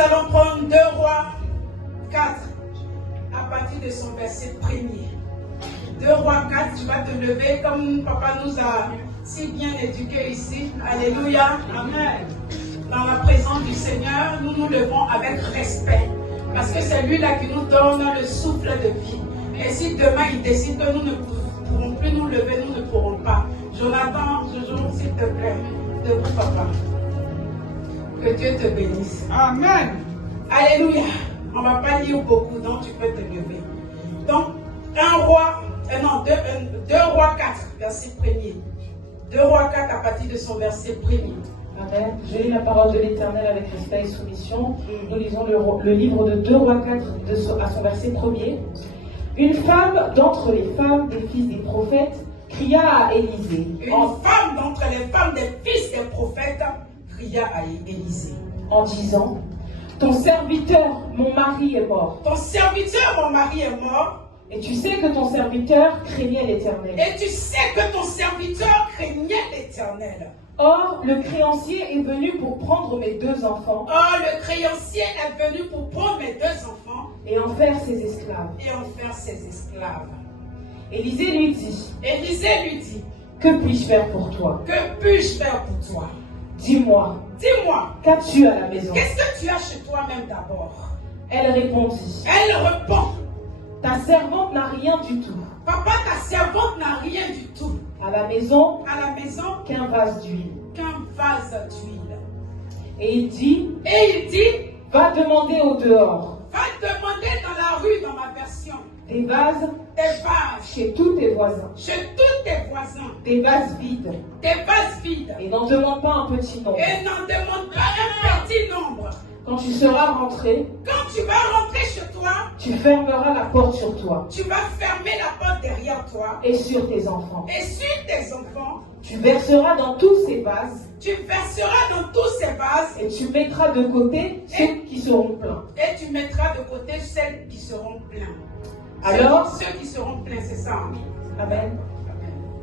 allons prendre 2 Rois 4 à partir de son verset 1er. 2 Rois 4, tu vas te lever comme papa nous a si bien éduqués ici. Alléluia. Amen. Dans la présence du Seigneur, nous nous levons avec respect. Parce que c'est lui-là qui nous donne le souffle de vie. Et si demain il décide que nous ne pourrons plus nous lever, nous ne pourrons pas. Jonathan, Jojo, s'il te plaît, debout papa. Que Dieu te bénisse. Amen. Alléluia. On ne va pas lire beaucoup, donc tu peux te lever. Donc, 2 Rois 4, verset 1er. 2 Rois 4 à partir de son verset 1er. Amen. Je lis la parole de l'Éternel avec respect et soumission. Nous lisons le livre de 2 Rois 4 à son verset 1er. Une femme d'entre les femmes des fils des prophètes cria à Élisée. Une femme d'entre les femmes des fils des prophètes cria à Élisée. En disant, ton serviteur, mon mari est mort. Ton serviteur, mon mari est mort. Et tu sais que ton serviteur craignait l'Éternel. Et tu sais que ton serviteur craignait l'Éternel. Or, le créancier est venu pour prendre mes 2 enfants. Or, le créancier est venu pour prendre mes 2 enfants. Et en faire ses esclaves. Et en faire ses esclaves. Élisée lui dit. Élisée lui dit. Que puis-je faire pour toi? Que puis-je faire pour toi? Dis-moi. Dis-moi. Qu'as-tu à la maison? Qu'est-ce que tu as chez toi-même d'abord? Elle répondit. Elle répond. Ta servante n'a rien du tout. Papa, ta servante n'a rien du tout. À la maison, qu'un vase d'huile. Qu'un vase d'huile. Et il dit, va demander au dehors. Va demander dans la rue, dans ma version. Des vases chez tous tes voisins. Chez tous tes voisins. Des vases vides. Des vases vides. Et n'en demande pas un petit nombre. Et n'en demande pas un petit nombre. Quand tu seras rentré, quand tu vas rentrer chez toi, tu fermeras la porte sur toi. Tu vas fermer la porte derrière toi. Et sur tes enfants. Et sur tes enfants. Tu verseras dans tous ces vases. Tu verseras dans tous ces vases. Et tu mettras de côté ceux qui seront pleins. Et tu mettras de côté celles qui seront pleins. Alors, ceux qui seront pleins, c'est ça. Amen.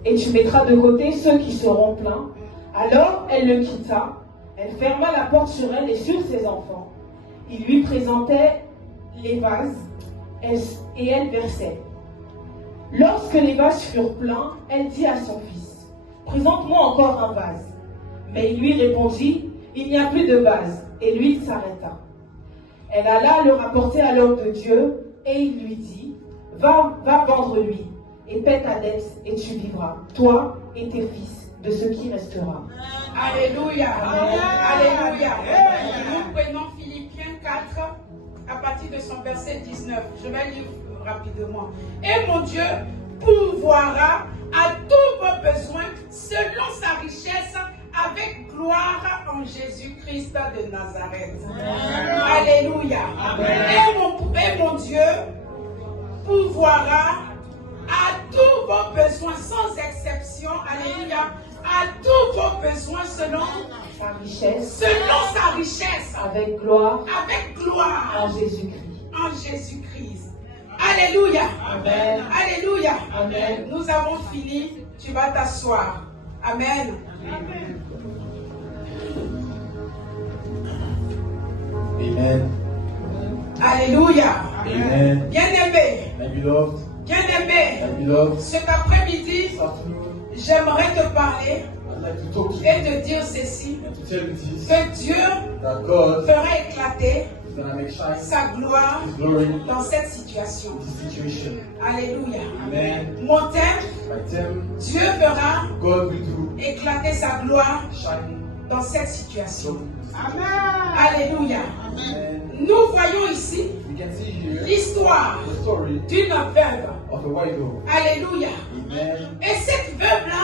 Et tu mettras de côté ceux qui seront pleins. Alors, elle le quitta. Elle ferma la porte sur elle et sur ses enfants. Il lui présentait les vases et elle versait. Lorsque les vases furent pleins, elle dit à son fils, présente-moi encore un vase. Mais il lui répondit, il n'y a plus de vase. Et l'huile s'arrêta. Elle alla le rapporter à l'homme de Dieu et il lui dit, va vendre l'huile et paie ta dette et tu vivras, toi et tes fils, de ce qui restera. Alléluia. Amen. Alléluia. Nous prenons Philippiens 4 à partir de son verset 19. Je vais lire rapidement. Et mon Dieu pourvoira à tous vos besoins selon sa richesse avec gloire en Jésus-Christ de Nazareth. Alléluia. Et mon Dieu pourvoira à tous vos besoins sans exception. Alléluia. À tous vos besoins selon sa richesse. Selon sa richesse. Avec gloire. Avec gloire. En Jésus-Christ. En Jésus-Christ. Alléluia. Amen. Alléluia. Amen. Nous avons fini. Tu vas t'asseoir. Amen. Amen. Alléluia. Amen. Bien-aimé. My beloved. Bien-aimé. My beloved. Cet après-midi, j'aimerais te parler et te dire ceci, que Dieu fera éclater sa gloire dans cette situation. Alléluia. Mon thème, Dieu fera éclater sa gloire dans cette situation. Alléluia. Nous voyons ici l'histoire d'une veuve. Alléluia. Et cette veuve-là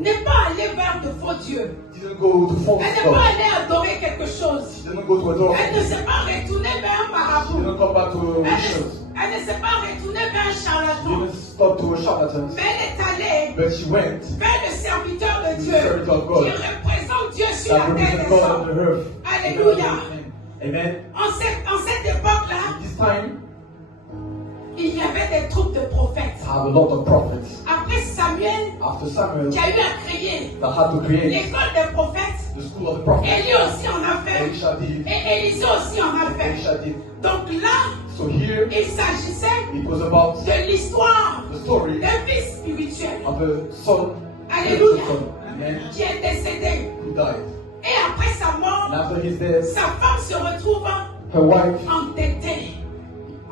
n'est pas allée vers de faux dieux. Elle n'est pas allée adorer quelque chose. Elle ne s'est pas retournée vers un marabout. Elle ne s'est pas retournée vers un charlatan. Mais elle est allée vers le serviteur de Dieu qui représente Dieu sur la terre des hommes. Alléluia. Amen. En cette époque-là, il y avait des troupes de prophètes. Après Samuel, qui a eu à créer l'école des prophètes, the school of the prophet. Élie aussi en a fait. Elisha did. Et Élisée aussi en a fait. Elisha did. Donc là, So here, il s'agissait it was about de l'histoire the story d'un fils spirituel. of a son, Alléluia. Amen, Qui est décédé. who died. Et après sa mort, And after his death, sa femme se retrouve her wife endettée.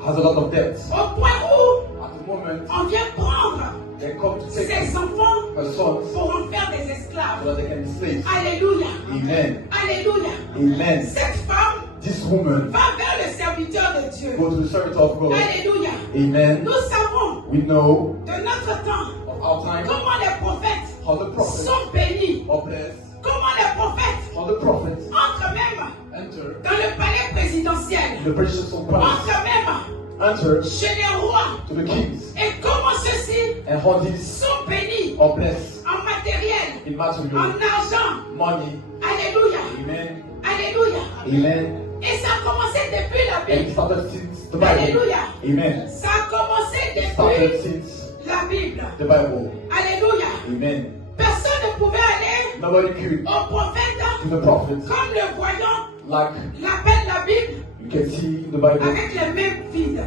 has a lot of debts. Au point où At the moment, on vient prendre they come to take ses enfants her sons pour en faire des so esclaves. that they can be slaves. Alléluia. Amen. Alléluia. Amen. Cette femme This woman va vers le serviteur de Dieu. go to the service of God. Alléluia. Amen. Nous savons We know de notre temps of our time comment les prophètes how the prophets sont bénis. are blessed, Comment les prophètes how the prophets entrent même enter dans le palais présidentiel. the precious of Christ, Entrent même enter chez les rois. to the kings, Et comment ceux-ci and how these sont bénis are blessed en matériel, in en material, argent. money. Alléluia. Amen. Alléluia. Amen. Et ça a commencé depuis la And it Bible. started since the Bible. Alléluia. Amen. Ça a commencé It started depuis since la Bible. the Bible. Alléluia. Amen. Personne ne pouvait aller Nobody could au prophète to the prophets comme le voyant like l'appelle la Bible you can see in the Bible, avec les mains vides.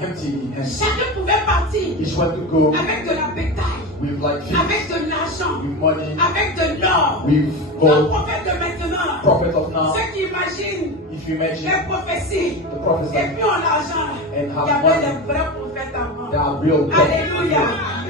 empty hands. Chacun pouvait partir Each one to go avec de la bétail, with like fish, avec de l'argent, with money, avec de l'or. with Le gold. prophète de maintenant, Prophet of now, ceux qui imaginent if you imagine les prophéties the prophets et that puis on l'argent, il y have avait money, des vrais prophètes avant. they are real prophets. Alléluia.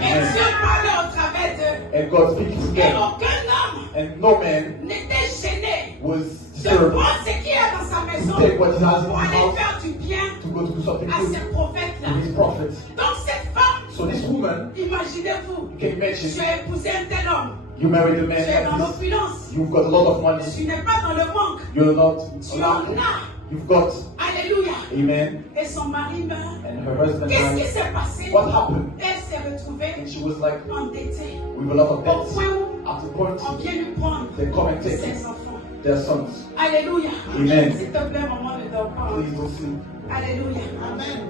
Et Amen. Dieu parlait au travers d'eux. And God speaks to Et them, aucun homme and no man n'était gêné was de disturbed prendre ce qu'il y a dans sa to maison take what he has in pour his aller house faire du bien to go to do something à good ces prophètes-là. to his prophets. Donc cette femme, So this woman, imaginez-vous, you can imagine, tu as épousé un tel homme, you married a tu man es dans like this, l'opulence, you've got a lot of money, tu n'es pas dans le manque, you're not tu en allowed, as. you've got, Alléluia. amen, Et son mari meurt. and her husband Qu'est-ce qui died. s'est passé? What happened? Elle s'est retrouvée And she was like, endettée. with a lot of Au debts, point où at the point, on vient lui prendre they come and take ses enfants. their sons. Alléluia. Amen. S'il te plaît, maman, ne dors pas. Please don't sleep. Alléluia.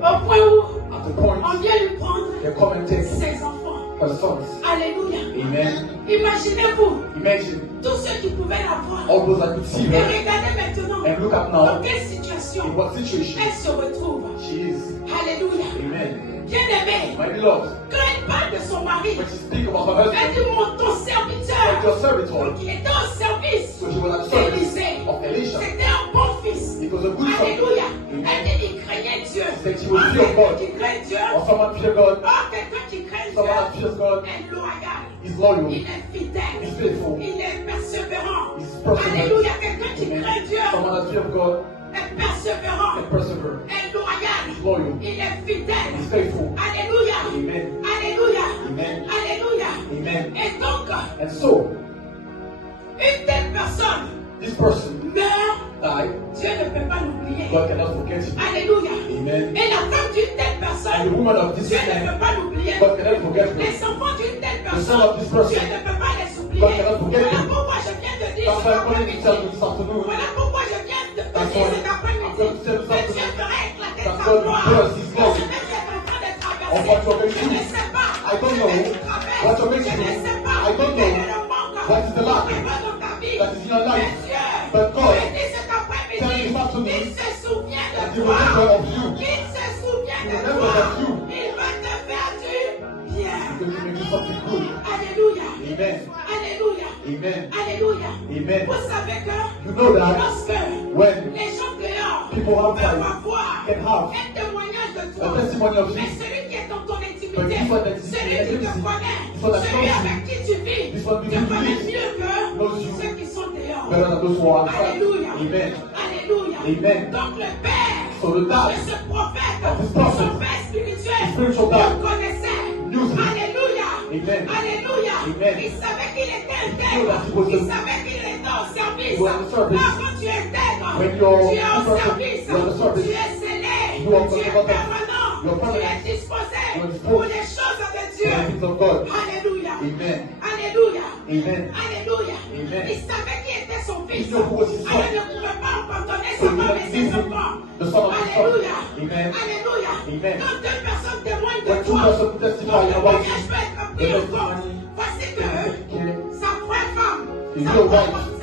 Au point où At the point, on vient lui prendre they come and take ses enfants. her sons. Alléluia. Amen. Imaginez-vous Imagine tous ceux qui pouvaient la voir. all those that could see Et her regardez maintenant and look at dans now quelle situation in what situation elle se retrouve. she is. Alléluia. Amen. Bien-aimé, My beloved, quand elle parle de son mari, when she speak about her elle husband, dit mon ton like serviteur. your servitor, Il était au service so she was at service d'Élisée. of Elisha. C'était un bon fils. It was a good son. Alléluia. Amen. Elle dit il craignait Dieu. Said she was fear of Quelqu'un God. qui craint Dieu. Or someone fear God, Oh, quelqu'un qui craint someone that Dieu fears God est loyal. is loyal, Il est fidèle. is faithful, Il est persévérant. is perseverant. Alléluia. Quelqu'un qui Amen. craint Dieu Someone that fears God est persévérant. can persevere, Est loyal. is loyal, Il est fidèle. is faithful. Alléluia. Amen. Alléluia. Amen. Alléluia. Amen. Et donc, And so, une telle personne this person meurt. died. Dieu ne peut pas l'oublier. God cannot forget him. Alléluia. Amen. Et la femme d'une telle And the personne, woman of this Dieu ne man, peut pas l'oublier. God cannot forget her. Les enfants d'une telle The son personne, of this person, Dieu ne peut pas les oublier. God cannot forget Voilà him. pourquoi je viens de dire That's cet why I'm calling you après-midi. this afternoon. Voilà pourquoi je viens de te That's dire why cet après-midi. I'm going to tell you Que Dieu something. fera éclater That sa God will gloire. burst his Dans ce glory. que tu es en train de Of traverser. what you're going Je through. ne sais pas. I don't know ce que tu traverses. what you're going Je ne through. sais pas. I don't Quel know est le manque what is the lack qui va dans ta vie. that is in your Mais life. Dieu, But God, je dis cet tell après-midi, this afternoon il se souvient that de He will toi. remember of you. Il se souvient He de will remember toi. of you. Il va te faire du bien. He's going to make you something good. Alléluia. Amen. Alléluia. Amen. Alléluia. Amen. Vous savez que You know that lorsque when les gens dehors people outside peuvent avoir can have un témoignage de a toi, testimony of mais you, celui qui est dans ton but intimité, this one that is in celui qui te intimacy, connaît, this one that celui knows avec qui tu vis, this one te with you connaît lives, mieux knows que you ceux qui sont dehors. better than those who are outside. Alléluia. Amen. Alléluia. Amen. Donc le Père So the de dad ce prophète, of this prophet, son Père spirituel, his spiritual dad, le connaissait. knew him. Alléluia. Amen. Alléluia. Amen. Il savait qu'il était knew intègre. that he was Il a- savait qu'il était au service. He was in service. Là, quand tu es intègre, When you're tu es au in service. you're in service. Tu es scellé. You are Tu es permanent. permanent. You're Tu permanent. es disposé You're disposed. pour les choses de For Dieu. the things of God. Alléluia. Amen. Alléluia. Amen. Alléluia. Amen. Il savait qui était son fils. He knew who was his son. Alors il ne pouvait pas abandonner So sa he femme et was ses giving enfants. the son of his son. Alléluia. Amen. Alléluia. Amen. Quand deux personnes témoignent When de two toi, persons ton testify about témoignage you, peut être the pris en compte. testimony Voici can que take care. sa vraie femme, Is sa your propre wife.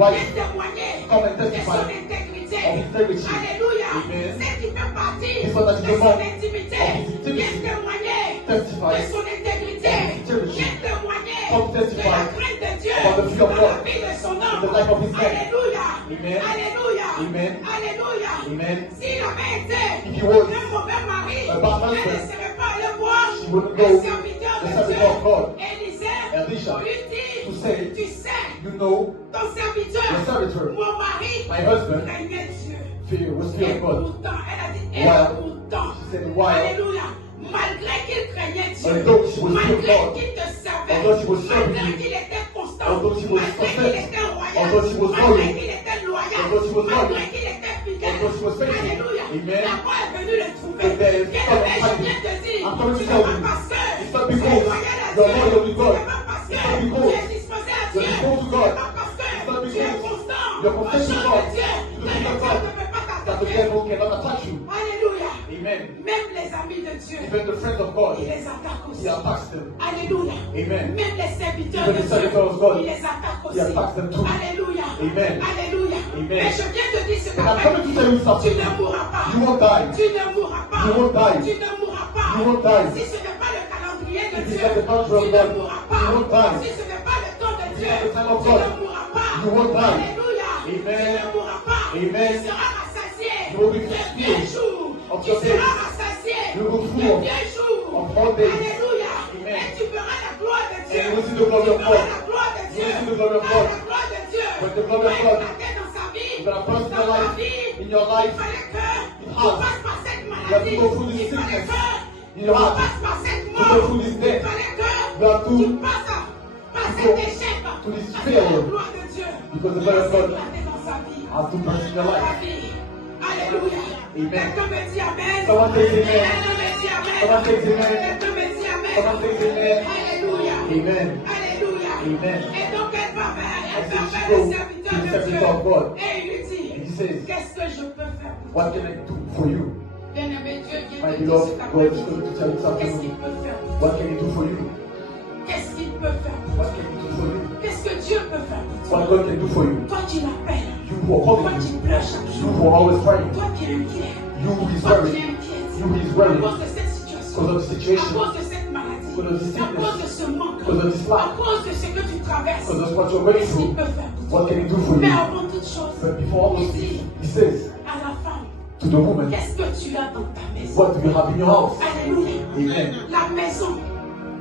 wife. témoigner Come and de son testify intégrité. of his integrity. Alléluia. Amen. C'est qui fait partie This one that de is son the intimité. of his intimacy. Viens témoigner Testify de son intégrité. of his integrity. Viens témoigner Come de testify la crainte de Dieu about the fear of dans la God. vie de son In homme. the life of his man. Alléluia. Amen. Alléluia. Amen. Alléluia. Amen. S'il avait été If he was un mauvais mari, a bad elle husband, ne serait pas allée voir she wouldn't le go serviteur the de servitor of God. Dieu. Élisée Elisha, lui dit, to say, tu sais, you know, ton serviteur, your servitor, mon mari, my husband, craignait Dieu. fear was Et fear of God. pourtant, elle a dit, et While- pourtant, She said, while, alléluia, malgré qu'il craignait Dieu, although she was fear of malgré God, qu'il te servait, although she was serving malgré you, qu'il était constant, although she was malgré qu'il constant, était royal, although she was malgré loyal, qu'il était loyal, although she was malgré loyal, qu'il était fidèle, although she was faithful. alléluia, Amen. la voix est venue le trouver. And then Bien someone aimé, je find viens him. te dire, I'm coming tu to ne tell vas you, pas seul, it's not tu es because loyal à you're Dieu, loyal to God. ce n'est pas parce que It's not tu because es disposé à you're Dieu, disposed to ce God. n'est pas parce que It's not tu es because constant you're aux confessing choses God de Dieu, to que the le things of diable God ne peut pas that the t'attaquer. devil cannot attack you. Alléluia. Amen. Même les amis de Dieu, Even the friends of God, il les attaque aussi. he attacks them. Alléluia. Amen. Même les serviteurs Even de the Dieu, servitors of God, il les attaque he aussi. attacks them too. Alléluia. Amen. Alléluia. Amen. Mais je viens te dire ce And I'm matin, coming to tell you tu something. ne mourras pas. You won't die. Tu ne mourras pas. You won't die. Tu ne mourras pas. You won't die. Si ce n'est pas le calendrier de If Dieu, it's not the country of tu ne God, mourras you won't pas. die. Si ce n'est pas le temps de If it's Dieu, not the time of tu God, ne mourras pas. you won't die. Alléluia. Amen. Tu ne mourras pas. Amen. Tu seras rassasié. You will be Le filled vieux jour. of Tu your seras days. rassasié. You will be Le full vieux jour. of all days. Alléluia. Amen. Et tu verras la gloire de Dieu. And you will see the glory Tu of verras God. la gloire de Dieu. You will see the glory of Quand God. la gloire de Dieu When the glory of va God éclater dans sa vie, is gonna burst in dans your ta life, vie, in your life, il fallait que tu has. passes par cette You have maladie. to go through this Il fallait sickness. que In your tu heart. passes par cette To go mort. through this Il death. fallait You have que tu to passes par to cet go échec. to this Parce que failure. la gloire de Dieu Because the va glory of God s'éclater dans sa vie. has to burst in your Dans ta life. vie. Alléluia. Amen. Quelqu'un me dit Amen. Someone says amen. Quelqu'un me dit Amen. Someone says amen. Quelqu'un me dit Amen. Someone says amen. Alléluia. Amen. Alléluia. Amen. Et donc elle va vers And so she le goes serviteur to the de servitor of Dieu. God. Et il lui dit, And he says, qu'est-ce que je peux faire pour what can I do for you? bien-aimé Dieu vient My te dire beloved cet God is après-midi. going to tell you Qu'est-ce something. qu'il peut faire? What can he do for you? Qu'est-ce qu'il peut faire? What can he do for you? Qu'est-ce que Dieu peut faire pour toi? What God can do for you? Toi qui l'appelles. You who are Toi calling qui you. pleures chaque You jour. who are always praying. Toi qui es inquiet. You who is Toi qui es worried. inquiète. You who is À worried. cause de cette situation. Because of the À situation. cause de cette maladie. Because of the À sickness. cause de ce manque. Because of this À lack. cause de ce que tu traverses. Because of what you're going Qu'est-ce qu'il through. peut faire pour toi? What can he do for Mais you? avant toute chose, But before all il those dit things, he says à la femme, to the woman, qu'est-ce que tu as dans ta maison? what do you have in your house? Alléluia. Amen. La maison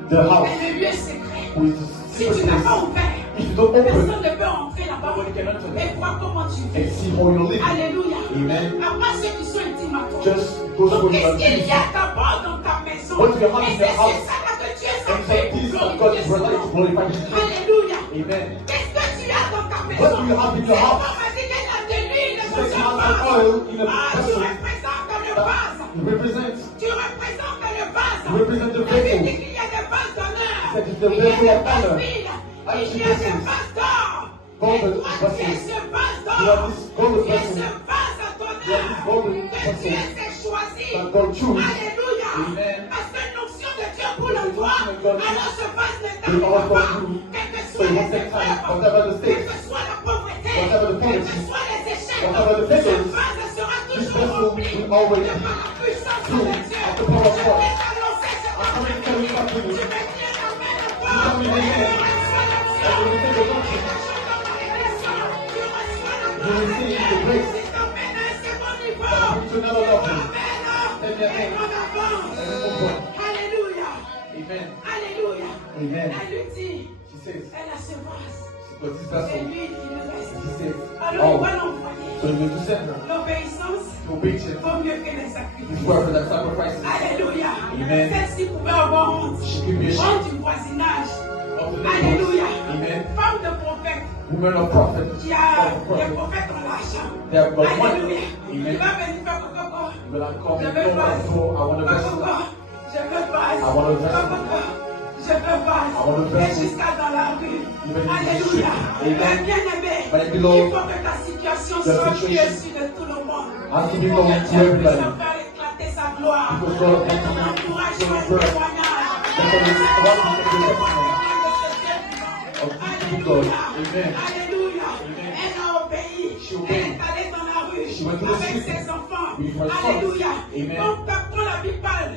The house est le lieu secret. who is the Si secret tu n'as pas place. ouvert, If you don't open personne ne peut entrer là-bas nobody can enter et voir comment tu and vis. see how you're living. Alléluia. Amen. À part ceux qui sont intimes à toi. Just those Donc who qu'est-ce are qu'il y intimate. a d'abord dans ta maison? What do you have Et in c'est your sur house? ça là que Dieu And s'appuie so pour these are glorifier God's son related nom. glorify His name. Alléluia. Amen. Qu'est-ce que tu as dans ta maison? What do you have in your C'est house? comme on dit qu'elle a de l'huile He dans says you son have vase. an oil in a Ah, tu vessel représentes le that vase. represents. Tu représentes le vase. You represent the La Bible vessel. dit qu'il y a des vases d'honneur. He said it's the Il y a vessel des of vases honor. d'huile. And Il it's y the a des vessels. vases d'or. Golden Et toi, tu es vessels. ce vase You d'or. have this golden Tu es vessel ce vase à You have this d'honneur. golden Que Dieu vessel s'est choisi. that God chose. Alléluia. Amen. Parce que l'onction de Dieu pour le toi, The onction of God alors ce vase ne will t'arrivera all go pas. through. Quelle que So soit it les won't take time. épreuves, Whatever the quelle state, que soit la pauvreté, whatever the quels poverty, que soient les échecs, whatever the ce failures, vase sera this toujours vessel rempli will always de par la puissance true de Dieu. of the power of Je God. vais t'annoncer ce I'm coming to tell you matin. something. Tu vais dire amen à toi. You tell me amen. Tu reçois l'onction. And you receive the Tu blessing. reçois la bénédiction. Tu reçois la You gloire de receive Dieu. the grace. Tu t'emmènes à un second niveau. Come to another level. Amen. Let me amen. Et on avance. And then move on. Alléluia. Amen. Alléluia. Amen. Elle lui dit, She says, elle a ce vase. she got this Et vessel. lui, il le reste. He says, Alors il oh, va l'envoyer. so you need to send her. L'obéissance Obedience vaut mieux que les is sacrifices. worth than sacrifices. Alléluia. Amen. Celle-ci pouvait avoir honte. She could be ashamed Honte du voisinage. of the Alléluia. neighbors. Amen. Femme de prophète Women of prophet. qui a Son of les prophet. prophètes ont l'argent. They have got money. Alléluia. Il Amen. va venir faire coco. But I come Je and veux go vase. and go. I want a vessel. Coco. Je veux vase. I want a vessel. Coco. Je veux vase. I want a Et vessel. jusqu'à dans la rue. Even in the Alléluia. street. Amen. Bien-aimé. My Il beloved, faut que ta situation your soit situation au-dessus de tout le monde. has to be Il faut known que to Dieu puisse everybody. faire éclater sa gloire. Because God Que wants ton to encouragement be et témoignage. That's what it's about to take the testimony Alléluia. of this good God. Amen. Alléluia. Amen. Elle avec ses enfants. Alléluia. Quand la Bible parle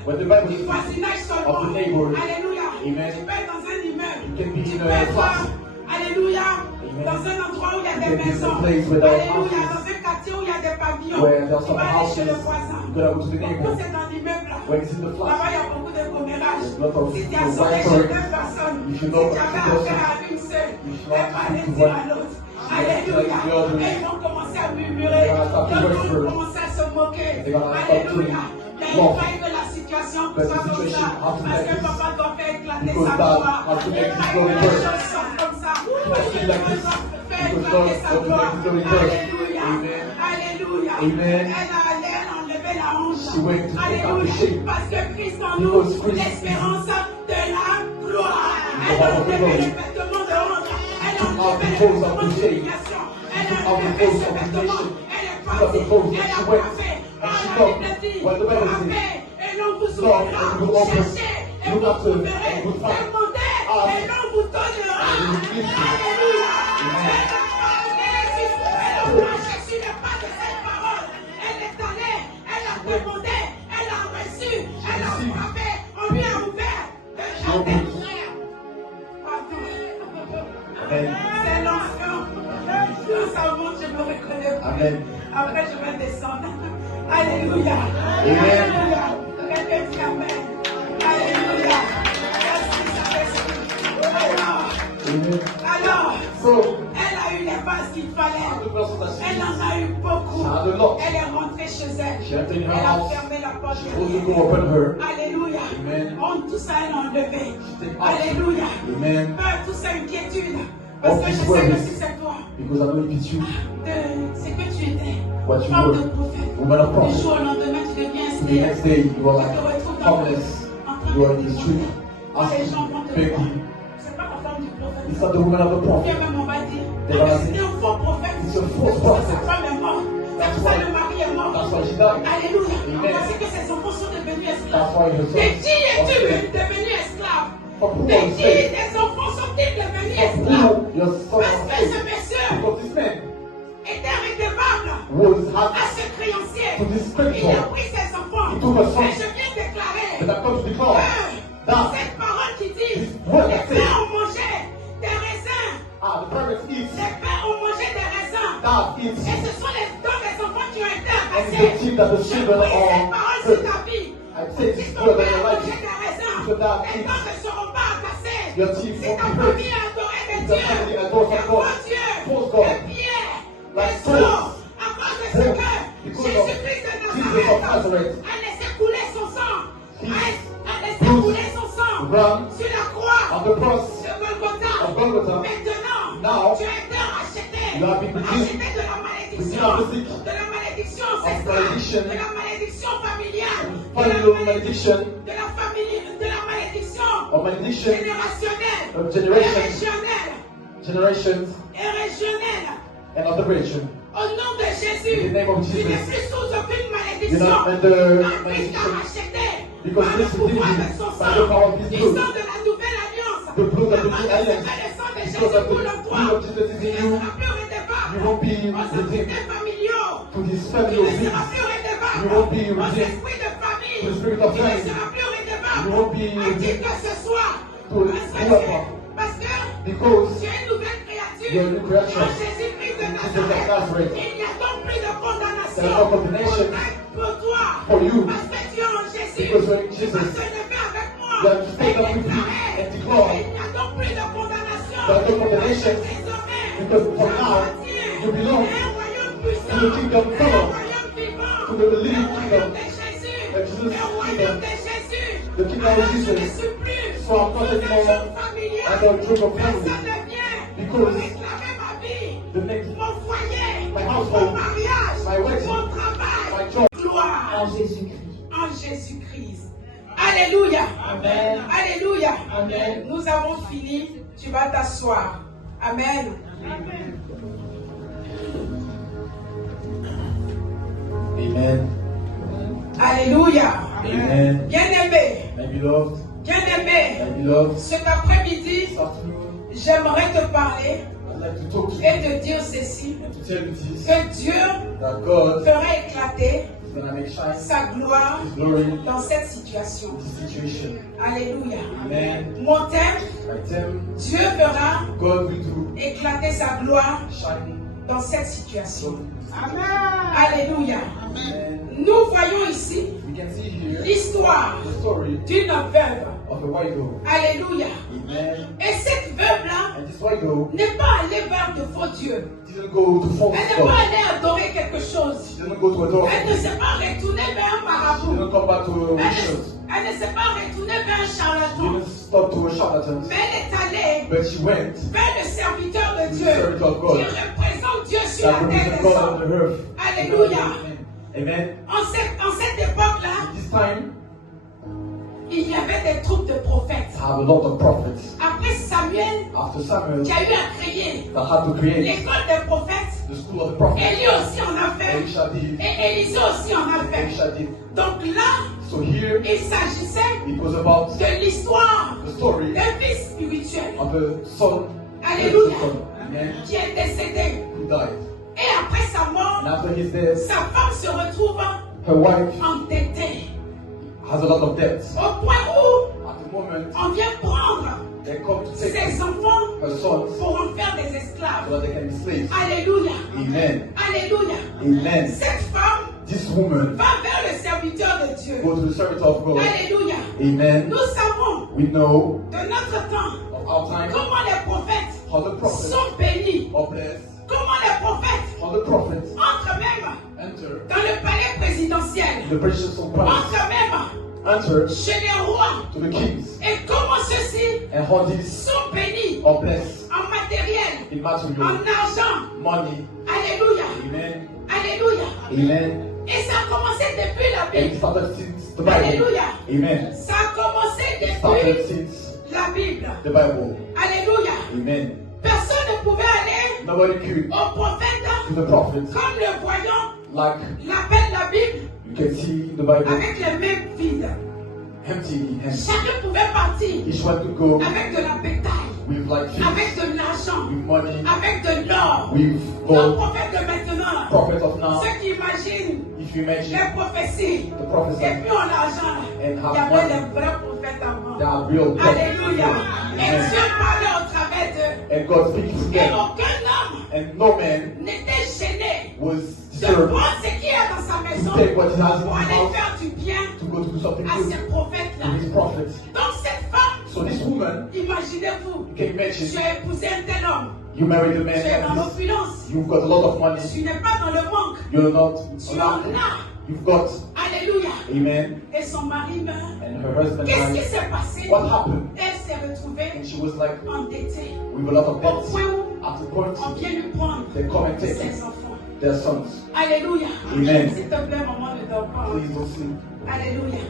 du voisinage seulement. Alléluia. Tu peux être dans un immeuble. Tu peux être, alléluia, dans un endroit où il y a des maisons. Alléluia. Dans un quartier où il y a des pavillons. Tu vas aller chez le voisin. Quand c'est dans l'immeuble là-bas, il y a beaucoup de commérages. Si tu as sonné chez deux personnes, si tu avais affaire à une seule, elle va aller dire à l'autre. Alléluia. Et ils vont commencer à murmurer. D'autres vont commencer à se moquer. Alléluia. Mais il faille que la situation soit comme ça. Parce que papa doit faire éclater sa gloire. Il faille que les choses sortent comme ça. Parce que papa doit faire éclater sa gloire. Alléluia. Alléluia. Elle a enlevé la honte. Alléluia. Parce que Christ en nous, l'espérance de la gloire. Elle a enlevé les vêtements de honte. Elle a enlevé les vêtements d'humiliation. Elle a enlevé ses vêtements. Elle est partie. Elle a frappé. Et l'on vous ouvrira, cherchez et vous trouverez, demandez et l'on vous donnera. Alléluia. Elle a marché sur le pas de cette parole. Elle est allée, elle a demandé, elle a reçu, elle a frappé, on lui a ouvert le jardin. C'est l'enfant. Nous savons, je me reconnais plus. Après, je vais descendre. Alléluia. Alléluia. Quelqu'un dit amen. Alléluia. Alors, elle a eu les bases qu'il fallait. Elle en a eu beaucoup. Elle est rentrée chez elle. Elle a fermé la porte. Alléluia. On tout ça, elle a enlevé. Alléluia. Peur, tout ça, inquiétude. Parce que je sais que si c'est toi. C'est que tu étais. Femme de prophète. Du jour au lendemain, tu deviens stérile. Tu te retrouves dans le les gens vont te voir. C'est pas la femme du prophète. Bien même on va dire. C'est un faux prophète. Sa femme est morte. Le mari est mort. Alléluia. Parce que ses enfants sont devenus esclaves. Et qui es-tu devenu esclave? Et qui tes enfants sont-ils devenus esclaves? Parce que ce monsieur était redevable à ce créancier. Il a pris ses enfants. Et je viens déclarer cette parole qui dit les pères ont mangé des raisins. Les pères ont mangé des raisins. Et ce sont les dons des enfants qui ont été arrachés. Je prie cette parole sur ta vie. Si ton père a mangé des raisins, les dons ne seront pas cassés. Si ta famille a adoré des dieux, des faux dieux, des pierres, des sourds, à cause de ce que Jésus-Christ de Nazareth a laissé couler son sang. A laissé couler son sang sur la croix de Golgotha. Maintenant, tu as été racheté. Racheté de la malédiction. De la malédiction sexuelle. De la malédiction familiale. De la malédiction générationnelle. Et régionelle. Au nom de Jésus, tu n'es plus sous aucune malédiction. Christ t'a racheté par le pouvoir de son sang, du sang de la nouvelle alliance. Parce que le sang de Jésus coule en toi. Tu ne seras plus redevable aux entités familiaux. Tu ne seras plus redevable aux esprits de famille. Tu ne seras plus redevable à qui que ce soit. Parce que tu es une nouvelle créature en Jésus-Christ de Nazareth. Il n'y a donc plus de condamnation pour toi. Parce que tu es en Jésus. Tu vas se lever avec moi et déclarer qu'il n'y a donc plus de condamnation. Désormais, tu appartiens à un royaume puissant, un royaume vivant, un royaume de Jésus, un royaume de Jésus. Alors je ne suis plus sous un joug familial. Personne ne vient pour réclamer ma vie, mon foyer, mon mariage, mon travail. Gloire En Jésus-Christ. en Jésus-Christ. Alléluia. Amen. Alléluia. Amen. Nous avons fini. Tu vas t'asseoir. Amen. Amen. Alléluia. Amen. Bien-aimé, My beloved, bien-aimé, my beloved, cet après-midi, this afternoon, j'aimerais te parler I'd et te dire ceci, que Dieu fera éclater sa gloire dans cette situation. Alléluia. Mon thème, Dieu fera éclater sa gloire dans cette situation. Amen. Alléluia. Nous voyons ici l'histoire d'une veuve. Alléluia. Et cette veuve-là n'est pas allée vers de faux dieux. Elle n'est pas allée adorer quelque chose. Elle ne s'est pas retournée vers un marabout. Elle ne s'est pas retournée vers un charlatan. Mais elle est allée vers le serviteur de Dieu qui représente Dieu sur la terre des hommes. Alléluia. Amen. En cette époque-là, il y avait des troupes de prophètes. Après Samuel, qui a eu à créer l'école des prophètes, Élie aussi en a fait, et Élisée aussi en a fait. Donc là, il s'agissait de l'histoire d'un fils spirituel. Alléluia. Qui est décédé. Et après sa mort, sa femme se retrouve endettée. Au point où on vient prendre ses enfants pour en faire des esclaves. Alléluia. Alléluia. Cette femme va vers le serviteur de Dieu. Alléluia. Nous savons de notre temps comment les prophètes sont bénis. Comment les prophètes entrent même dans le palais présidentiel. Entrent même chez les rois. Et comment ceux-ci sont bénis en matériel, en argent. Alléluia. Alléluia. Et ça a commencé depuis la Bible. Alléluia. Ça a commencé depuis la Bible. Alléluia. Personne ne pouvait aller au prophète comme le voyant l'appelle la Bible avec les mains vides. Chacun pouvait partir avec de la bétail, avec de l'argent, avec de l'or. Le prophète de maintenant, ceux qui imaginent les prophéties, et puis en l'argent, il y avait les vrais prophètes avant. Alléluia. Et Dieu parlait au travers d'eux. Et aucun homme n'était gêné de prendre ce qui est dans sa maison pour aller faire du bien à ces prophètes-là. Donc cette femme, imaginez-vous, tu as épousé un tel homme. You married a Tu es dans man, l'opulence. you've got a lot of money, Tu n'es pas dans le manque. you're not Tu en as. you've got, Alléluia. amen, Et son mari meurt. and her husband Qu'est-ce qui died. s'est passé? What happened? Elle s'est retrouvée And she was like, endettée. with a lot of Au debts, point où at the point, on vient lui prendre they come and take ses enfants. their sons. Alléluia. Amen. S'il te plaît, maman, ne dors pas. Please don't sleep. Alléluia.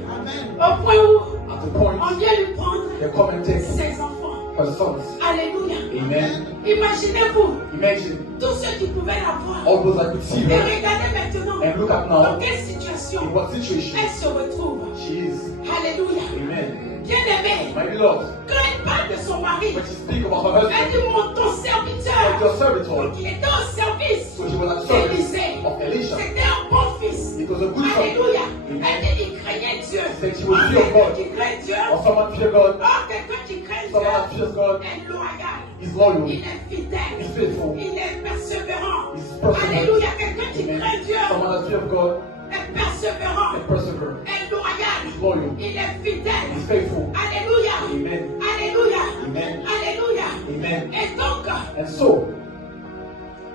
Au point où At the point, on vient lui prendre they come and take ses enfants. her sons. Alléluia. Amen. Imaginez-vous Imagine tous ceux qui pouvaient la voir. all those that could see Et her regardez maintenant and look at dans now quelle situation in what situation elle se retrouve. she is. Alléluia. Amen. Bien-aimé, My beloved, quand elle parle de son mari, when she speak about her elle husband, dit mon ton like serviteur. your servitor, Donc il était au service so she was at service d'Élisée. of Elisha. C'était un bon fils. It was a good son. Alléluia. Amen. Elle dit qu'il craignait Dieu. Said she would fear Quelqu'un God. qui craint Dieu. Or someone fear God, Quelqu'un qui craint someone that Dieu fears God est loyal. is loyal, Il est fidèle. is faithful, Il est persévérant. is perseverant. Alléluia. Quelqu'un qui Amen. craint Dieu Someone that fears God est persévérant. and persevere, Est loyal. is loyal, Il est fidèle. is faithful. Alléluia. Amen. Alléluia. Amen. Alléluia. Amen. Et donc, And so,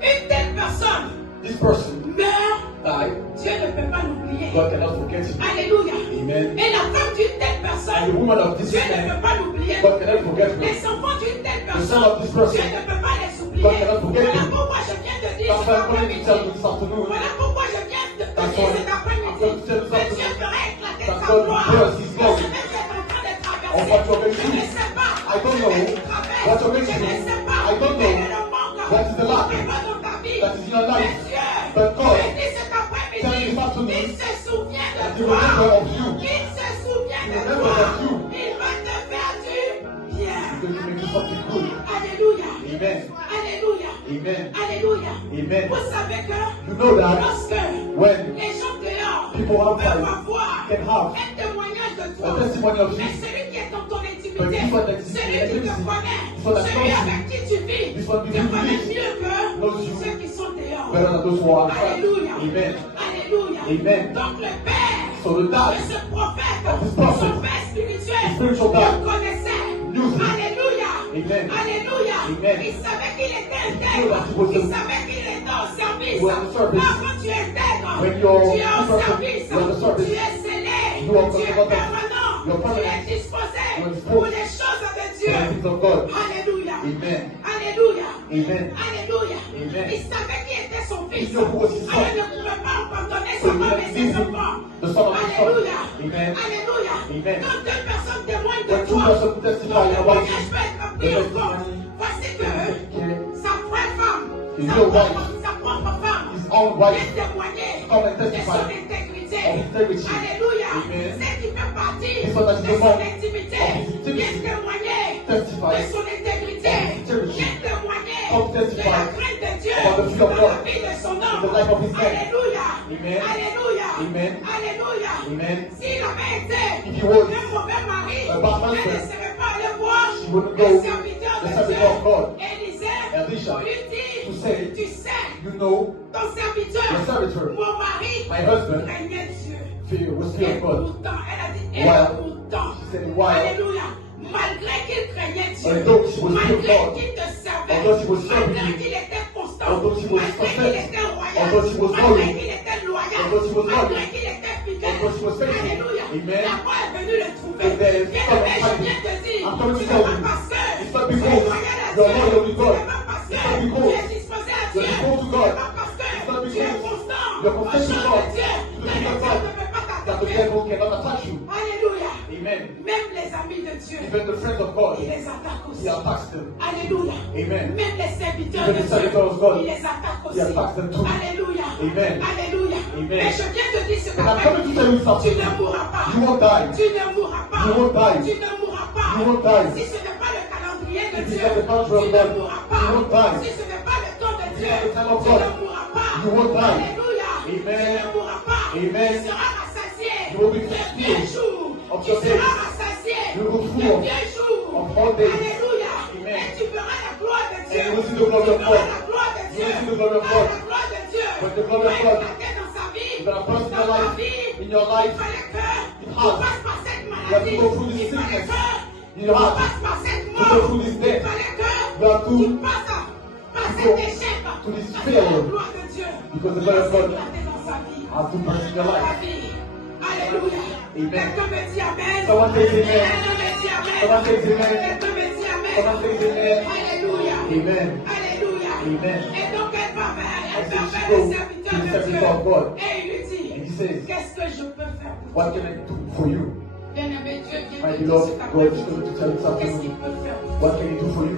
une telle personne this person meurt. died. Dieu ne peut pas l'oublier. God cannot forget him. Alléluia. Amen. Et la femme d'une telle And personne, the woman of this Dieu ne man, peut pas l'oublier. God cannot forget her. Les enfants d'une telle The son personne, of this person, Dieu ne peut pas les oublier. God cannot forget Voilà him. pourquoi je viens de dire That's cet why I'm going to après-midi. tell you this afternoon. Voilà pourquoi je viens de te That's dire why cet I'm après-midi going to tell you que this Dieu afternoon. fera éclater That sa God gloire. will his Je glory. sais que tu es en train de Of traverser. what you're going Je through. ne sais pas. I don't know what you're going Je ne through. sais pas. I don't Quel know est le manque what is the lack qui est dans ta vie. that is in your Mais life. Dieu, But God, je dis cet tell après-midi, you this afternoon il se souvient that de He will remember toi. of you. Il se souvient He de will remember toi. of you. Il va te faire du bien. He's going to make you something good. Alléluia. Amen. Alléluia. Amen. Alléluia. Amen. Vous savez que You know that lorsque when les gens dehors people outside peuvent avoir can have un témoignage de toi, a testimony of mais you, celui qui est dans ton but intimité, this one that celui qui te connaît, one that celui knows avec qui tu vis, this one te with connaît you, mieux knows que you ceux qui sont dehors. better than those who are outside. Alléluia. Amen. Alléluia. Amen. Donc le Père So the de dad, ce prophète, this prophet, son Père spirituel, spiritual le dad, connaissait. knew him. Alléluia. Amen. Alléluia. Amen. Il savait qu'il était He intègre. knew that he was Il a- savait qu'il était au service. He was in service. Quand tu es intègre, When you're tu es au in service. you're in service. Tu es scellé. You are Tu es permanent. permanent. You're Tu permanent. es disposé You're disposed. pour les choses de For the Dieu. things of God. Alléluia. Amen. Alléluia. Amen. Alléluia. Amen. Il savait qui était son fils. He knew who was his son. Alors il ne pouvait pas abandonner So sa he femme et didn't ses leave him, enfants. the son of his son. Alléluia. Amen. Alléluia. Amen. Quand deux personnes témoignent de When two toi, persons ton testify about témoignage you, peut être the pris en compte. testimony Voici que can sa vraie femme, His sa real propre femme, his own wife, vient témoigner come and de son testify intégrité. of integrity. Alléluia. Amen. Celle qui fait partie This one that is de the son mom intimité of his intimacy. vient témoigner Testify de son intégrité. of his integrity. Vient témoigner Come de testify la crainte de Dieu about the fear of dans God la vie de son homme. in the life of his man. Alléluia. Amen. Alléluia. Amen. Alléluia. Amen. S'il avait été If he was un mauvais mari, a bad elle ne husband, serait pas allée voir she wouldn't le go serviteur the de servitor of God, Dieu. Élisée, Elisha, pour lui dire, to say, tu sais, you know, ton serviteur, your servitor, mon mari, my husband, craignait Dieu. fear was fear Et of God. pourtant, elle a dit, et While pourtant, she said, while, alléluia, malgré qu'il craignait Dieu, although she was fear of malgré God, qu'il te servait, although she was serving malgré you, qu'il était constant, although she was malgré qu'il constant, était royal, although she was malgré loyal, qu'il était loyal, although she was malgré loyal, qu'il était fidèle, although she was faithful. alléluia, Amen. la voix est venue le trouver. And there is Bien some aimé, je fighting. viens te dire, I'm coming to ce tell n'est you, pas parce que it's not tu es because loyal à you're Dieu, loyal with ce God. n'est pas parce que It's not tu because es disposé à you're Dieu, disposed to ce God. n'est pas parce que It's not tu es because constant you're aux constant to choses God, de Dieu, to the que things le of diable God, ne peut pas that the t'attaquer. devil cannot attack you. Alléluia. Amen. Même les amis de Dieu, Even the friends of God, il les attaque he aussi. attacks them. Alléluia. Amen. Même les serviteurs Even de the servitors of God, Dieu, il les attaque he aussi. attacks them too. Alléluia. Amen. Alléluia. Amen. Mais je viens te dire ce And I'm coming to matin. tell you Tu something. ne mourras pas. You won't die. Tu ne mourras pas. You won't die. Tu ne mourras pas. You won't die. Si ce n'est pas le calendrier de If it's Dieu, not the country of tu ne God, mourras you pas. won't die. Si ce n'est pas le temps de Dieu, not the time of tu God, ne mourras pas. you won't die. Alléluia. Amen. Tu ne mourras pas. Amen. Tu seras rassasié You will be de filled vieux jours. of Tu your days. seras rassasié You will be de full vieux jours. of all days. Alléluia. Amen. Et tu verras la gloire de Dieu. And you will see the glory of Tu God. verras la gloire de Dieu. You will see the glory of Ah, God. la gloire de Dieu. When the glory of va God éclater dans sa vie. is gonna burst in Dans your ta life, vie. in your Il life, fallait que tu has. passes par cette You have maladie. to go through this Il fallait sickness. que You tu have passes par cette to mort. go through this Il death. fallait que You have to tu passes par go cet échec. to this Parce que failure. la gloire de Dieu Because the va glory of God s'éclater dans sa vie. has to burst in your Dans ta life. vie. Alléluia. Amen. Quelqu'un me dit Amen. Someone says amen. Quelqu'un me dit Amen. Someone says amen. Quelqu'un me dit Amen. Someone says amen. Alléluia. Amen. Alléluia. Amen. Et donc elle va vers And so she le goes serviteur to the de servitor of Dieu. God. Et il lui dit, And he says, qu'est-ce que je peux faire pour what toi? can I do for you? Bien-aimé, Dieu vient My te dire beloved cet God is après-midi. going to tell you Qu'est-ce something. qu'il peut faire pour toi? What can he do for you?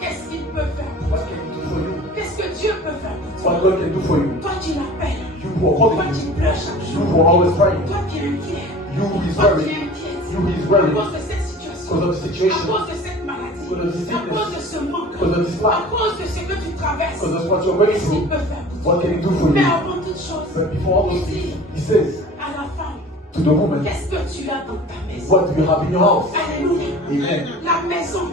Qu'est-ce qu'il peut faire pour toi? What can he do for you? Qu'est-ce que Dieu peut faire pour toi? What God can do for you? Toi qui l'appelles. You who are Toi calling qui you. pleures chaque You jour. who are always praying. Toi qui es inquiet. You who is Toi qui worried. es inquiète. You who is À worried. cause de cette situation. Because of the À situation. cause de cette maladie. Because of the À sickness. cause de ce manque. Because of this À lack. cause de ce que tu traverses. Because of what you're going Qu'est-ce qu'il through. peut faire pour toi? What can he do for Mais you? avant toute chose, But before all il those dit things, he says à la femme, to the woman, qu'est-ce que tu as dans ta maison? what do you have in your house? Alléluia. Amen. La maison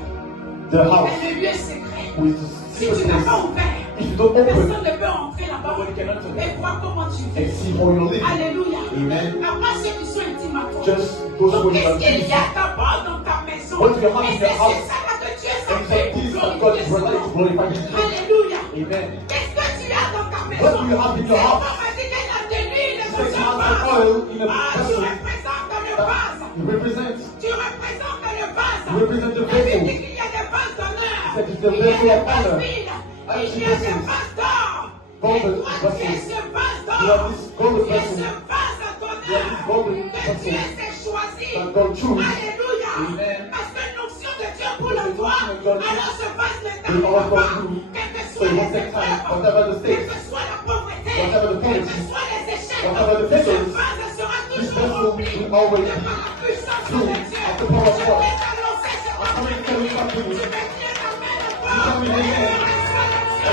The house est le lieu secret. with Si tu n'as pas ouvert, if you don't open, personne ne peut entrer là-bas nobody can enter et voir comment tu and vis. see how you live. Alléluia. Amen. À part ceux qui sont intimes à toi. Just those Donc, who qu'est-ce are qu'il y peace. a d'abord dans ta maison? What do you have Et in c'est your house? sur ça là que Dieu And s'en it's fait a peace pour that God glorifier is son ready to nom. glorify His name. Alléluia. Amen. Qu'est-ce que tu as dans ta maison? What do you have in your C'est house? comme dit qu'elle a de l'huile He dans says son you have vase. the oil in a Ah, tu vessel représentes le vase. that you represent. Tu représentes le vase. You represent the La Bible vessel. dit qu'il y a des vases d'honneur. That is the Il y a vessel des of vases honor. vides. And Il y a vessels. des vases d'or. Golden Et toi, tu es vessels. ce vase You have d'or. this golden Tu es vessel ce vase You have this d'honneur. golden Que vessel Dieu s'est choisi. that God chose. Alléluia. Amen. Parce que l'onction de Dieu pour Because le the toi, onction of God alors ce vase ne will all t'arrive go pas. through. Quelles que So soient it les won't take time, épreuves, whatever the quelle state, que soit la pauvreté, whatever the quels poverty, que soient les échecs, whatever the ce failures, vase sera this toujours vessel rempli will always de be par la puissance de filled Dieu. of the power of Je God. vais t'annoncer ce I'm coming to tell you something. tu peux dire amen You tell me encore. amen. Reçois l'onction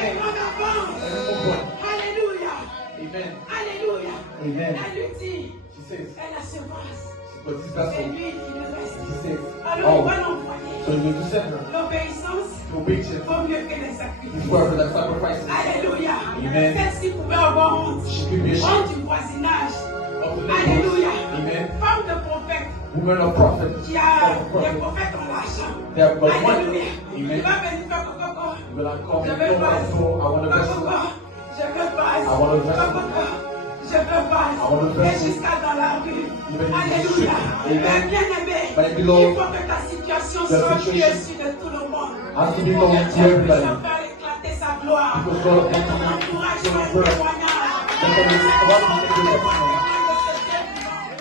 Elle est en avance. Alléluia. Amen. Alléluia. Amen. Elle lui dit, She says, elle a ce vase. but this Et vessel, lui, il le reste. she says, Alors, on oh, va l'envoyer. so you need to send her. L'obéissance To obedience vaut mieux que les is sacrifices. worth than sacrifices. Alléluia. Amen. Celle-ci pouvait avoir honte. She could be Honte ashamed du voisinage. of the Alléluia. neighbors. Amen. Femme de prophète. Woman of prophet. Qui a Of des prophet. prophètes en l'argent. They have got money. Alléluia. Il Amen. va venir faire coco. But I come Je and veux go pas. and go. I want a vessel. Je veux pas. I want a vessel. Je veux pas. I want a Et vessel. jusqu'à dans la rue. Even in the Alléluia. street. Amen. Bien-aimé. My Il beloved, faut que ta situation the soit situation au-dessus de tout le monde. has to be Il faut known que to Dieu puisse everybody. en faire éclater sa gloire. Because God Que wants ton to entourage be soit un birth. témoignage. That's what it's about to make a testimony.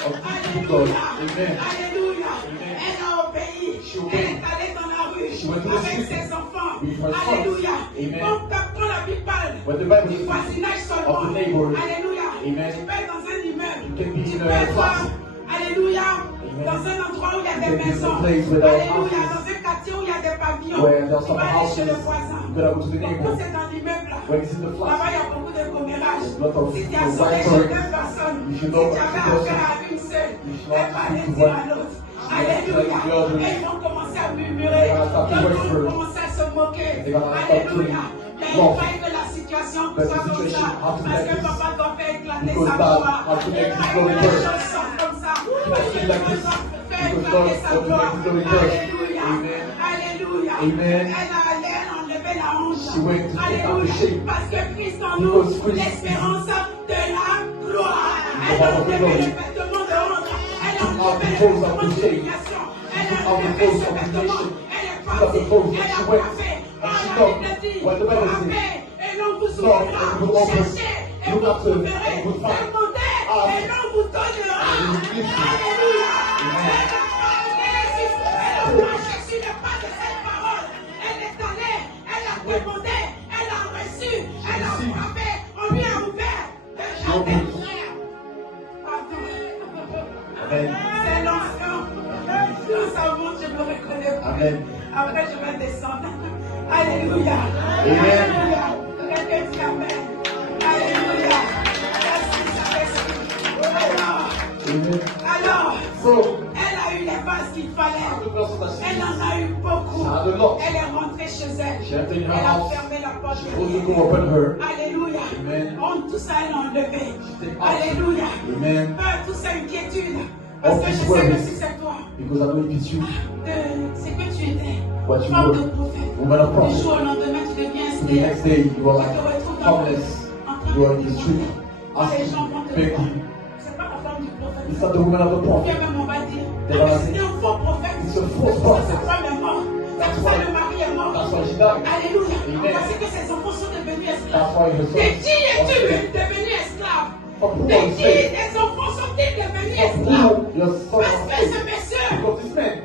Alléluia. Amen. Alléluia. Amen. Elle a obéi. She Elle obeyed. est allée dans la rue She went to the avec street ses enfants. with her sons. Alléluia. Amen. Quand la Bible parle When the Bible du speaks voisinage of seulement. the neighbors, Alléluia. Amen. Tu peux être dans un immeuble. You can be Tu in peux a être, flat. alléluia, Amen. dans un endroit où il y a You des can be in a maisons. place where there are Alléluia. houses. Dans un quartier où il y a des pavillons. Where there's Tu some vas aller houses, chez le voisin. you gotta go to the neighbor. Quand c'est dans l'immeuble là. When it's in the flat, Là-bas, il y a beaucoup de commérages. There's a lot of Si tu as people sonné right chez for it. deux personnes, You si should tu not avais speak to affaire à person. une seule, You should elle not va aller speak to dire one. à l'autre. should Alléluia. not tell the other. Et ils vont commencer à murmurer. They gonna start to L'autre whisper. vont commencer à se moquer. They're gonna start to Alléluia. Mais il mock. faille que la situation But the soit comme situation ça. has to be Parce like que this. papa doit faire éclater Because sa God gloire. has to make Il his faille glory que les burst. choses sortent comme ça. It Parce has to que be like Dieu this. doit faire Because éclater God sa has to gloire. make his glory burst. Alléluia. Amen. Alléluia. Amen. Elle a enlevé la honte. She went to take out the Alléluia. shame. Parce que Christ en nous, Because Christ l'espérance de la gloire. Elle The a hope of enlevé glory. le vêtement de honte. Elle a Took out enlevé the le clothes of vêtement the shame. d'humiliation. Elle Took a out the enlevé clothes ce of vêtement. humiliation. Elle est Took out the partie. clothes Elle that a she went. frappé. And she La knocked. Bible dit, What the Bible says. frappez et l'on vous Knock ouvrira. and you will open. Cherchez et Look vous after trouverez. and you will find. Demandez Ask et l'on vous donnera. and you will give you. Alléluia. Amen. Elle a marché sur le pas de cette parole. Elle est allée, elle a demandé, elle a reçu, elle a frappé, on lui a ouvert le jardin de frères. Amen. C'est l'ancien. Quand ça monte, je me reconnais plus. Amen. Après, je vais descendre. Alléluia. Amen. Alléluia. Quelqu'un dit Amen. Alléluia. Amen. Alors, So, elle a eu les bases qu'il fallait. the vessel that she Elle used, en a eu beaucoup. she had a lot. Elle est rentrée chez elle. She entered her Elle a house. fermé la porte. She closed the door upon her. Alléluia. Amen. Tout ça, elle a enlevé. She take Alléluia. Amen. Peur, tout ça, inquiétude. Parce All que je these sais que worries. si c'est toi, Because I know if it's you, c'est que tu étais. what you Femme were, de prophète. woman of Du prophet. jour au lendemain, tu deviens The next Esther. day, you are Tu te like retrouves dans homeless. en train You are de in the street, Oh, les gens asking, vont te begging. voir. C'est pas la femme du prophète. It's not the woman of the Bien prophet. même, on va dire. They Ah, mais gonna c'était say, un faux prophète. it's a false Sa prophet. femme est morte. C'est That's pour ça why- que le mari est mort. That's why she died. Alléluia. Amen. Parce que ses enfants sont devenus esclaves. That's why her De son qui es-tu was saved. devenu esclave? Of who De are you qui saved? tes enfants sont-ils devenus Of esclaves? who your son Parce was que ce saved? monsieur Because this man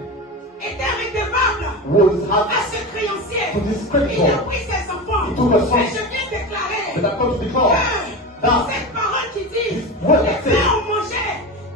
était redevable was à had ce créancier. to this Il a creditor. pris ses enfants. He took her son. Et je viens déclarer But I've come to declare que that cette parole qui dit word les that says, pères ont mangé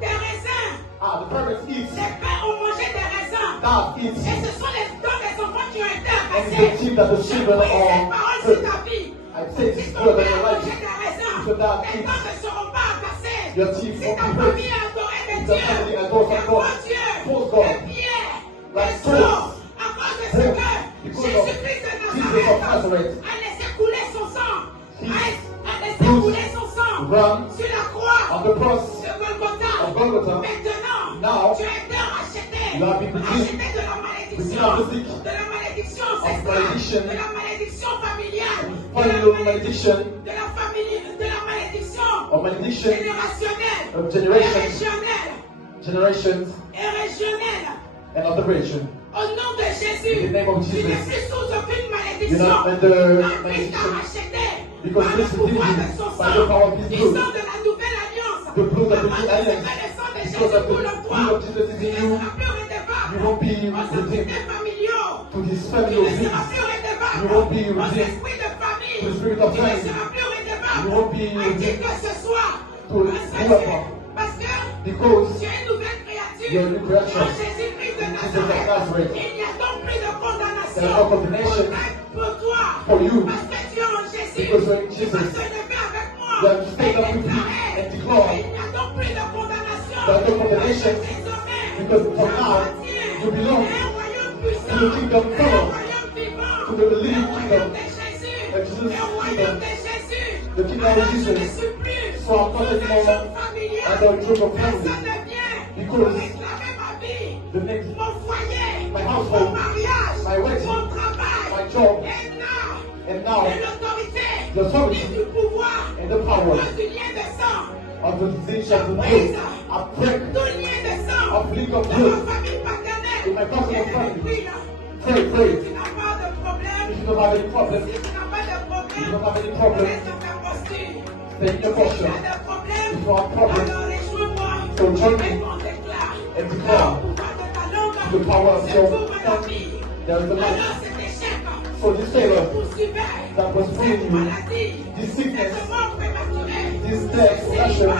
des raisins. the parents eat, Les pères ont mangé des raisins. that eats, Et ce sont les dons des enfants qui ont été and it's the amassés. team that the Je children prie cette are. parole sur ta vie. I say Si this ton word that père your a mangé life, des raisins, so that tes it's dons ne seront pas amassés. your team Si will ta be famille great. a adoré des If the dieux, family adores des God, faux dieux, false God, des pierres, like des stones, eaux, à cause de ce que because of Jésus-Christ de Jesus of Nazareth Nazareth, a laissé couler son sang. He A laissé couler son sang run sur la croix on the cross de Golgotha. of Golgotha. Maintenant, Now, tu as été racheté. you have been redeemed. Racheté de la malédiction. Redeemed of the sick. De la malédiction Of ancestrale. malediction. De la malédiction familiale. Final malediction De la famille. De la malédiction of malediction générationnelle. of Et generations, régionelle. generations, Et régionelle. and of the region. Au nom de Jésus. In the name of Tu n'es Jesus. plus sous aucune You're malédiction. not under Christ t'a malediction. racheté. Because Par le this pouvoir redeemed de you son by sang. the power of His Du blood. sang de la nouvelle alliance. The blood of the Parce new que alliance. le sang de Because Jésus of the pour le blood droit. of Jesus is Tu in ne you. seras plus redevable. You won't be Aux redeemed sociétés familiaux. to this Tu family ne of seras things. plus redevable. You won't be Aux redeemed esprits de famille. to the spirit of Tu ne family. seras plus redevable. You won't be À qui redeemed que ce soit. to Parce que because tu es une nouvelle créature. you're a new creature. En Jésus-Christ de Jesus of Nazareth. Nazareth. Il n'y a donc plus de condamnation. There's no condemnation Pour toi. For you. Parce que tu es en Jésus. Because you're in Tu Jesus. vas te lever avec moi. You have to stand up with me déclarer and declare. qu'il n'y a donc plus de condamnation. There's no condemnation. Désormais, Because from now, appartiens you belong à un royaume puissant, to the kingdom à un power, royaume vivant, to the living un kingdom, royaume de Jésus, that Jesus un royaume kingdom, de Jésus. the kingdom of Alors je ne Jesus. suis plus So I'm not sous un anymore joug familial. under a yoke of Personne family. ne vient Because réclamer ma vie, the next, mon foyer, my mon household, mariage, my wedding, mon travail. my job, Et and now de l'autorité, the authority et du pouvoir, and the power cause du lien de sang, of the disease of the blood. I break tout lien de sang, of link of de blood. ma famille paternelle. In my personal Et family. depuis là, Pray, pray. tu n'as pas de problème. If you don't have any problem, Si tu n'as pas de if you problème, don't have any problem, reste dans ta posture. stay in your Si tu posture. as des problèmes, If you have problems, alors réjouis-moi. so join me Et on déclare and declare le pouvoir de ta langue. the power of C'est your pour ma tongue. vie. There is the life. Alors cet échec So this failure poursuivait that was cette bringing you, maladie, this sickness, cette mort prématurée, this death, passion,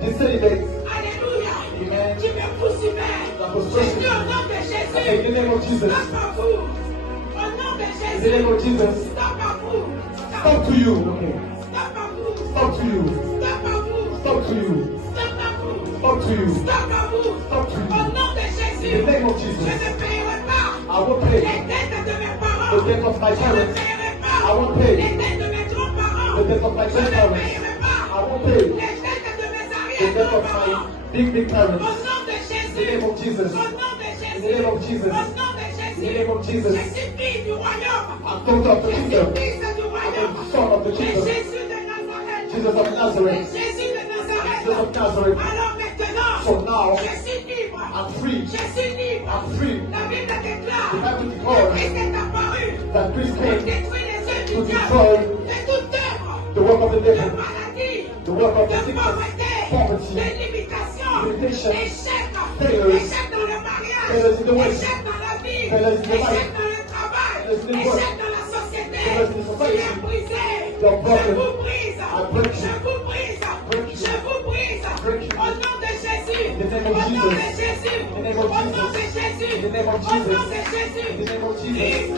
this celibacy, Alléluia. amen, Qui me poursuivait. that was Jésus, pressing au nom de in Jésus. the name of Jesus, Stop à vous. Au nom de in the Jésus. name of Jesus, Stop à vous. stop to you, okay, Stop à vous. stop to you, Stop à vous. stop to you, Stop à vous. stop to you, Stop à vous. stop to Au you, nom de in Jésus. the name of Je Jesus. ne paierai pas I will pay les dettes de mes parents. the debt of my Je ne parents, paierai I pas won't pay les dettes de mes grands-parents. the debt of my Je ne grandparents, paierai pas I won't pay les dettes de mes the debt of arrière-grands-parents. my big Au parents, nom de in the Jésus. name of Jesus, Au nom de in Jésus. the name of Jesus, Au nom de in the Jésus. name of Jesus, Je suis fille du royaume. I'm daughter of the Je suis kingdom, fils du I'm royaume. the son of the Et kingdom, Jésus de Nazareth. Jesus of Et Nazareth, Jésus de Nazareth. Jesus of Nazareth. Alors maintenant, So now, je suis libre. I'm free, Je suis libre. I'm free. La Bible déclare The Bible que declares Christ est apparu that Christ pour came détruire les œuvres to du diable, destroy de toute œuvre, the work of the de devil, maladie, the work of the de sickness, pauvreté, poverty, de limitation, limitation, échec, failures, échec dans le mariage, failures in the way, échec dans la vie, failures in the échec life, dans le travail, failures in the work, échec dans la société. failures in the Tu society. es brisé. You are broken. Je vous brise. I break you. Je vous brise. Break you. Je vous brise. Break you. Au nom de Jésus. In the name Au of nom de Jesus. Jésus. In the name of Au nom Jesus. de Jésus. In the name of Au Jesus. nom de Jésus. In the name of Jesus. Brise.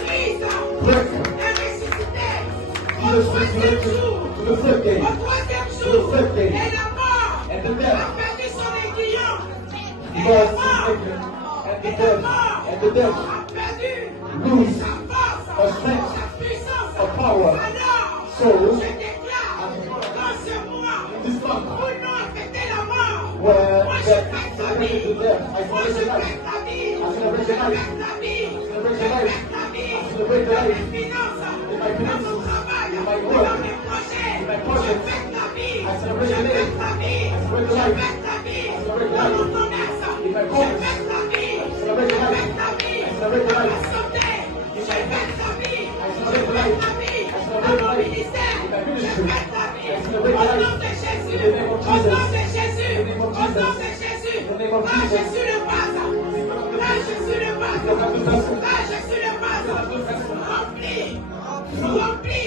Brise. Break. Et ressuscité. Au Jesus troisième resurrected jour. to the third day, Au troisième to jour. the third day, Et la mort and the a death, perdu son aiguillon. Et God la is mort taken, and the et la death, mort and the death, a perdu lose sa force, her strength, sa puissance. her power. Alors, So, je déclare dans ce mois in this month, où l'on a fêté la mort, where moi je death fête la celebrated vie. the death, I Moi je celebrate the life, fête la vie. I celebrate Je the life, fête la vie. celebrate Je the life, fête la vie. I celebrate the Dans life, mes finances, in my dans mon finances, travail, in my work, dans mes projets. in my Je projects. fête la vie. I Je celebrate the fête life, la vie. I celebrate Je the life, fête la vie. I celebrate the Dans life, mon commerce, in my je commerce. fête la vie. I Je celebrate the life, fête la vie. I celebrate the Dans life, ma santé, je fête la vie. I Je celebrate the fête life, la vie. I Dans celebrate the mon life, ministère, in my je ministry, fête la vie. I Au celebrate the life, nom de Jésus. in the name of Au nom Jesus, de Jésus. in the name of Au nom Jesus, de Jésus. in the name of Là, je Jesus. suis le vase. Là, je suis le vase. Là, je suis le vase. Rempli. Rempli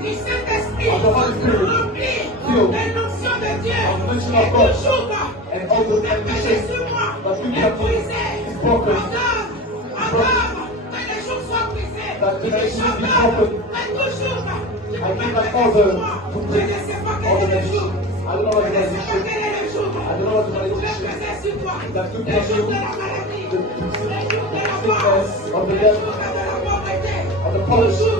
du Saint-Esprit. Rempli de l'onction de Dieu. Et toujours, And all the dépêchez conditions sur moi. that we Et have brisez. is broken. Madame, que les jours soient brisés. That the Et nation be Shabbat, broken. mais toujours, tu I peux give pas my te father sur moi. to Je bring ne sais pas all quel the est le jour. nations. I don't know what Je the ne sais pas nation. quel est le jour. I don't know what the Je pouvais nation. peser sur toi. That could Le be jour de you. la maladie. The Le jour de la sickness mort. of the Le death, jour de la pauvreté. of the Le poverty, jour